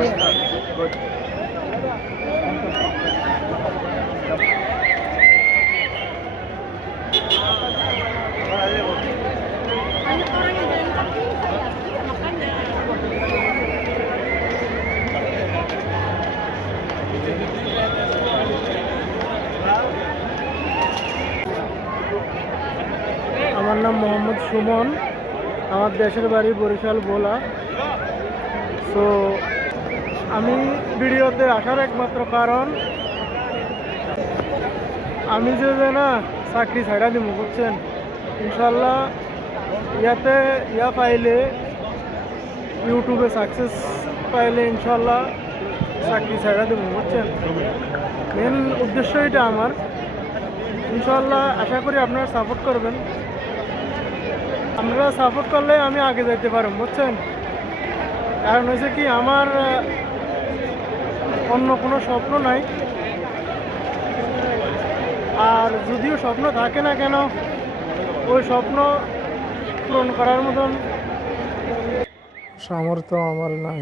Good. আমার নাম মোহাম্মদ সুমন, আমার দেশের বাড়ি বরিশাল ভোলা। সো আমি ভিডিওতে আসার একমাত্র কারণ আমি যে না চাকরি ছাড়া দিব, বুঝছেন। ইনশাল্লাহ ইয়া পাইলে, ইউটিউবে সাকসেস পাইলে ইনশাল্লাহ চাকরি ছাড়া দেবো, বুঝছেন। মেন উদ্দেশ্য এটা আমার। ইনশাল্লাহ আশা করি আপনারা সাপোর্ট করবেন। আপনারা সাপোর্ট করলে আমি আগে যেতে পারব, বুঝছেন। কারণ হয়েছে কি, আমার অন্য কোনো স্বপ্ন নাই। আর যদিও স্বপ্ন থাকে না কেন, ওই স্বপ্ন পূরণ করার মতন সামর্থ্য আমার নাই।